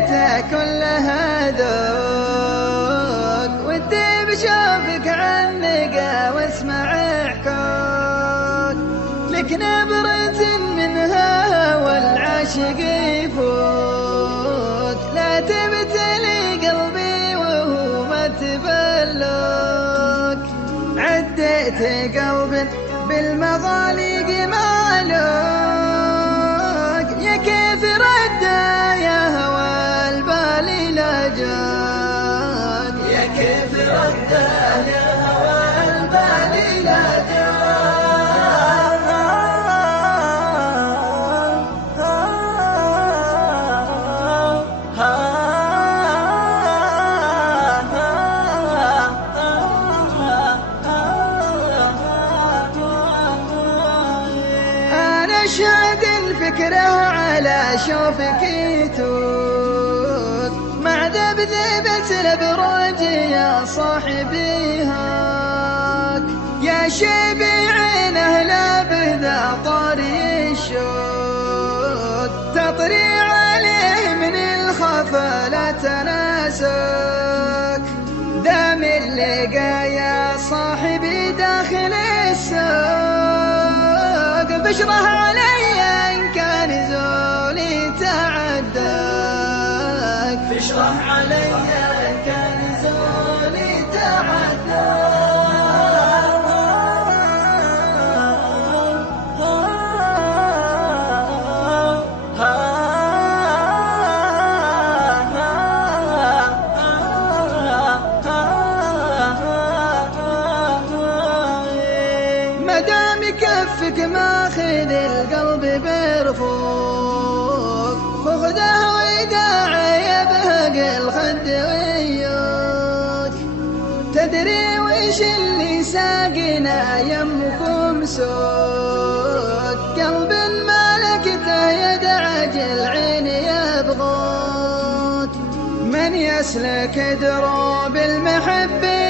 حياته كلها ذوق، ودي بشوفك عنقه واسمع حكاك، لك نبرة منها والعاشق يفوت، لا تبتلي قلبي وهو ما تبلوك، عديت قلب بالمضاليق مالوك، يا كيف رده يا هوى البالي لا جاك، يا كيف رده يا هوى البالي لا أشهد الفكرة على شوفك يتوت، مع ذبذبة البروج يا صاحبي هاك، يا شيبي عينه لا بذا طاري الشوت، تطري عليه من الخفا لا تناسك، دام اللقى يا صاحبي داخل السوق، بشره علي إن كان زولي تعداك، بشره علي إن كان زولي تعداك. مدام كفك ماخذ القلب برفوق، فخذه وداعي يبهق الخد وياك، تدري وش اللي ساقنا يمكم سود، قلب ملكته يدعج العين يبغاك، من يسلك دروب المحبين